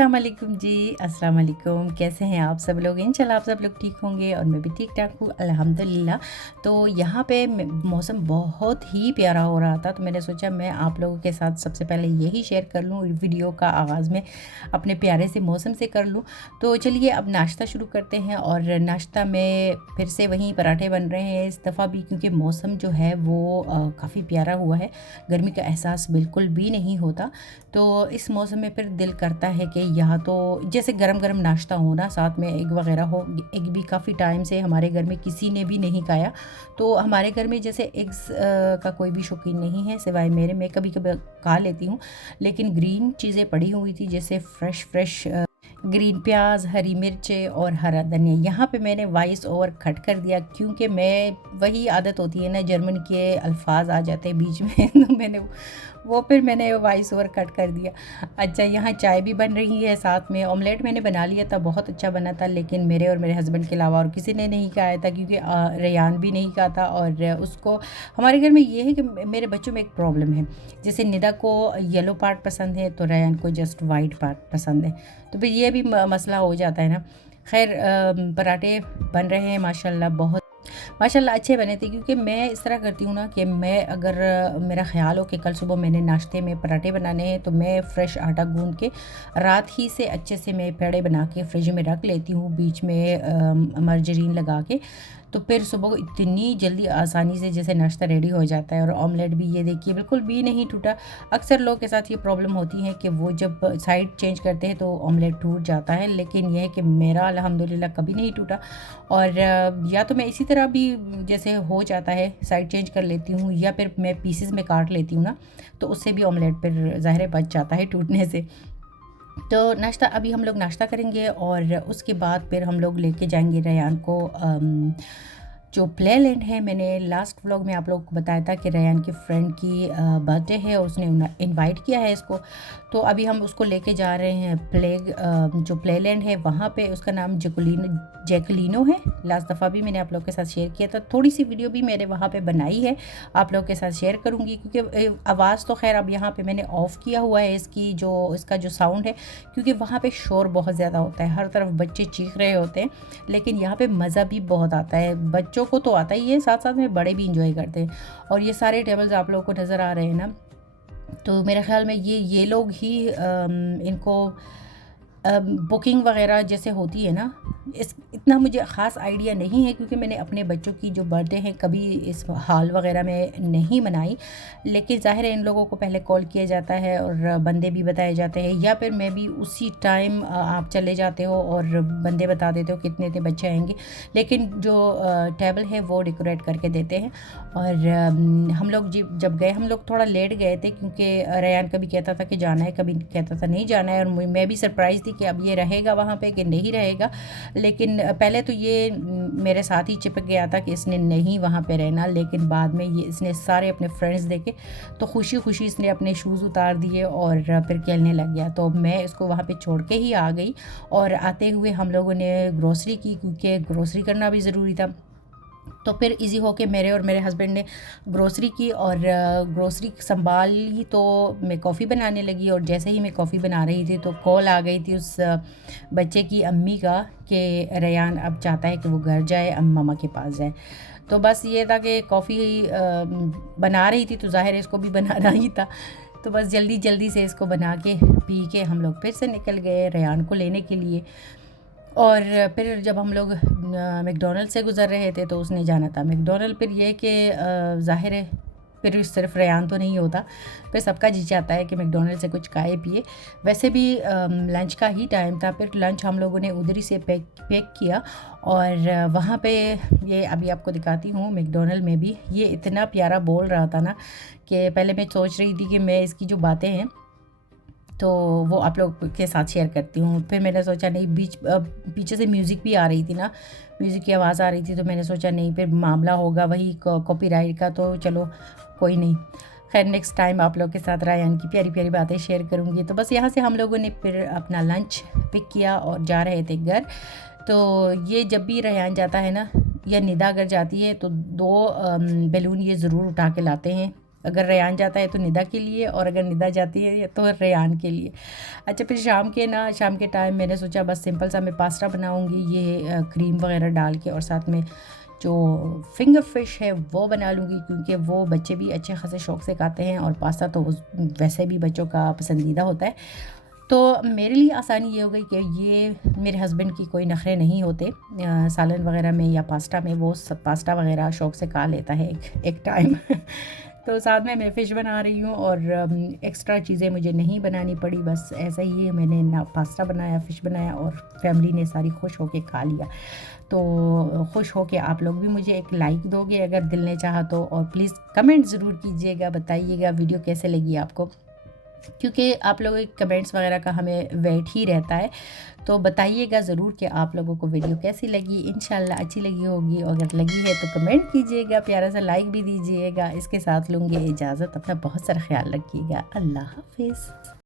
अस्सलाम वालेकुम जी, अस्सलाम वालेकुम। कैसे हैं आप सब लोग? इंशाल्लाह आप सब लोग ठीक होंगे और मैं भी ठीक ठाक हूँ अल्हम्दुलिल्लाह। तो यहाँ पे मौसम बहुत ही प्यारा हो रहा था, तो मैंने सोचा मैं आप लोगों के साथ सबसे पहले यही शेयर कर लूँ, वीडियो का आगाज़ में अपने प्यारे से मौसम से कर लूँ। तो चलिए अब नाश्ता शुरू करते हैं। और नाश्ता में फिर से वहीं पराठे बन रहे हैं इस दफ़ा भी, क्योंकि मौसम जो है वो काफ़ी प्यारा हुआ है, गर्मी का एहसास बिल्कुल भी नहीं होता। तो इस मौसम में फिर दिल करता है कि यहाँ तो जैसे गरम गरम नाश्ता हो ना, साथ में एग वगैरह हो। एग भी काफ़ी टाइम से हमारे घर में किसी ने भी नहीं खाया। तो हमारे घर में जैसे एग्स का कोई भी शौकीन नहीं है सिवाय मेरे। मैं कभी कभी खा लेती हूँ, लेकिन ग्रीन चीज़ें पड़ी हुई थी जैसे फ्रेश ग्रीन प्याज, हरी मिर्चें और हरा धनिया। यहाँ पे मैंने वॉइस ओवर कट कर दिया, क्योंकि मैं वही आदत होती है ना, जर्मन के अल्फाज आ जाते हैं बीच में तो मैंने वॉइस ओवर कट कर दिया। अच्छा, यहाँ चाय भी बन रही है, साथ में ऑमलेट मैंने बना लिया था, बहुत अच्छा बना था, लेकिन मेरे और मेरे हस्बैंड के अलावा और किसी ने नहीं खाया था, क्योंकि रेयान भी नहीं खाता था। और उसको हमारे घर में ये है कि मेरे बच्चों में एक प्रॉब्लम है, जैसे निदा को येलो पार्ट पसंद है तो रेयान को जस्ट वाइट पार्ट पसंद है, तो फिर ये भी मसला हो जाता है ना। खैर, पराठे बन रहे हैं माशाल्लाह अच्छे बने थे, क्योंकि मैं इस तरह करती हूँ ना कि मैं अगर मेरा ख्याल हो कि कल सुबह मैंने नाश्ते में पराठे बनाने हैं, तो मैं फ़्रेश आटा गूंद के रात ही से अच्छे से मैं पेड़े बना के फ्रिज में रख लेती हूँ, बीच में मर्जरीन लगा के। तो फिर सुबह को इतनी जल्दी आसानी से जैसे नाश्ता रेडी हो जाता है। और ऑमलेट भी ये देखिए बिल्कुल भी नहीं टूटा। अक्सर लोग के साथ ये प्रॉब्लम होती है कि वो जब साइड चेंज करते हैं तो ऑमलेट टूट जाता है, लेकिन यह है कि मेरा अल्हम्दुलिल्लाह कभी नहीं टूटा। और या तो मैं इसी तरह भी जैसे हो जाता है साइड चेंज कर लेती हूँ, या फिर मैं पीसेस में काट लेती हूँ ना, तो उससे भी ऑमलेट फिर ज़ाहिर है बच जाता है टूटने से। तो नाश्ता अभी हम लोग नाश्ता करेंगे और उसके बाद फिर हम लोग लेके जाएंगे रेयान को जो प्ले लैंड है। मैंने लास्ट व्लॉग में आप लोग को बताया था कि रेयान की फ्रेंड की बर्थडे है और उसने इनवाइट किया है इसको। तो अभी हम उसको लेके जा रहे हैं जो प्ले लैंड है वहाँ पे। उसका नाम जैकलिनो है। लास्ट दफ़ा भी मैंने आप लोग के साथ शेयर किया था, थोड़ी सी वीडियो भी मैंने वहाँ पे बनाई है, आप लोग के साथ शेयर करूँगी। क्योंकि आवाज़ तो खैर अब यहाँ पे मैंने ऑफ़ किया हुआ है इसका जो साउंड है, क्योंकि वहाँ पे शोर बहुत ज़्यादा होता है, हर तरफ बच्चे चीख रहे होते हैं। लेकिन यहाँ पे मज़ा भी बहुत आता है, बच्चों को तो आता ही है, साथ साथ में बड़े भी इंजॉय करते हैं। और ये सारे टेबल्स आप लोगों को नज़र आ रहे हैं ना, तो मेरे ख़्याल में ये लोग ही इनको बुकिंग वगैरह जैसे होती है ना, इतना मुझे ख़ास आइडिया नहीं है, क्योंकि मैंने अपने बच्चों की जो बर्थडे है कभी इस हॉल वगैरह में नहीं मनाई। लेकिन ज़ाहिर है इन लोगों को पहले कॉल किया जाता है और बंदे भी बताए जाते हैं, या फिर मैं भी उसी टाइम आप चले जाते हो और बंदे बता देते हो कितने इतने बच्चे आएंगे। लेकिन जो टेबल है वो डेकोरेट करके देते हैं। और हम लोग जब गए, हम लोग थोड़ा लेट गए थे, क्योंकि रेयान कभी कहता था कि जाना है, कभी कहता था नहीं जाना है। और मैं भी सरप्राइज़ थी कि अब ये रहेगा वहाँ पे कि नहीं रहेगा। लेकिन पहले तो ये मेरे साथ ही चिपक गया था कि इसने नहीं वहाँ पे रहना, लेकिन बाद में ये इसने सारे अपने फ्रेंड्स देखे तो खुशी खुशी इसने अपने शूज़ उतार दिए और फिर खेलने लग गया। तो मैं इसको वहाँ पे छोड़ के ही आ गई। और आते हुए हम लोगों ने ग्रोसरी की, क्योंकि ग्रोसरी करना भी ज़रूरी था। तो फिर इजी होके मेरे और मेरे हस्बैंड ने ग्रोसरी की, और ग्रोसरी संभाल ली तो मैं कॉफ़ी बनाने लगी। और जैसे ही मैं कॉफ़ी बना रही थी तो कॉल आ गई थी उस बच्चे की अम्मी का कि रेयान अब चाहता है कि वो घर जाए, मम्मा के पास जाए। तो बस ये था कि कॉफ़ी बना रही थी तो ज़ाहिर है इसको भी बनाना ही था। तो बस जल्दी जल्दी से इसको बना के पी के हम लोग फिर से निकल गए रेयान को लेने के लिए। और फिर जब हम लोग मैकडॉनल्ड से गुज़र रहे थे तो उसने जाना था मैकडॉनल्ड। फिर ये कि ज़ाहिर है फिर सिर्फ रेयान तो नहीं होता, फिर सबका जी चाहता है कि मैकडॉनल्ड से कुछ खाए पिए। वैसे भी लंच का ही टाइम था, फिर लंच हम लोगों ने उधर ही से पैक किया। और वहाँ पे ये अभी आपको दिखाती हूँ, मैकडॉनल्ड में भी ये इतना प्यारा बोल रहा था ना, कि पहले मैं सोच रही थी कि मैं इसकी जो बातें हैं तो वो आप लोग के साथ शेयर करती हूँ। फिर मैंने सोचा नहीं, पीछे से म्यूज़िक भी आ रही थी ना, म्यूज़िक की आवाज़ आ रही थी, तो मैंने सोचा नहीं फिर मामला होगा वही कॉपीराइट का, तो चलो कोई नहीं। खैर नेक्स्ट टाइम आप लोग के साथ रेयान की प्यारी प्यारी बातें शेयर करूँगी। तो बस यहाँ से हम लोगों ने फिर अपना लंच पिक किया और जा रहे थे घर। तो ये जब भी रेयान जाता है ना, या निदा अगर जाती है तो 2 बैलून ये ज़रूर उठा के लाते हैं अगर रेयान जाता है तो निदा के लिए, और अगर निदा जाती है तो रेयान के लिए। अच्छा, फिर शाम के टाइम मैंने सोचा बस सिंपल सा मैं पास्ता बनाऊँगी, ये क्रीम वगैरह डाल के, और साथ में जो फिंगर फिश है वो बना लूँगी, क्योंकि वो बच्चे भी अच्छे खासे शौक़ से खाते हैं, और पास्ता तो वैसे भी बच्चों का पसंदीदा होता है। तो मेरे लिए आसानी ये हो गई कि ये मेरे हस्बैंड की कोई नखरे नहीं होते सालन वगैरह में या पास्ता में, वो सब पास्ता वगैरह शौक़ से खा लेता है एक टाइम। तो साथ में मैं फ़िश बना रही हूँ, और एक्स्ट्रा चीज़ें मुझे नहीं बनानी पड़ी, बस ऐसा ही मैंने ना पास्ता बनाया, फ़िश बनाया, और फैमिली ने सारी खुश होके खा लिया। तो खुश हो के आप लोग भी मुझे एक लाइक दोगे अगर दिल ने चाहा तो, और प्लीज़ कमेंट ज़रूर कीजिएगा, बताइएगा वीडियो कैसे लगी आपको, क्योंकि आप लोगों के कमेंट्स वगैरह का हमें वेट ही रहता है। तो बताइएगा ज़रूर कि आप लोगों को वीडियो कैसी लगी। इंशाल्लाह अच्छी लगी होगी, और अगर लगी है तो कमेंट कीजिएगा, प्यारा सा लाइक भी दीजिएगा। इसके साथ लूँगी इजाज़त, अपना बहुत सारा ख्याल रखिएगा। अल्लाह हाफ़िज़।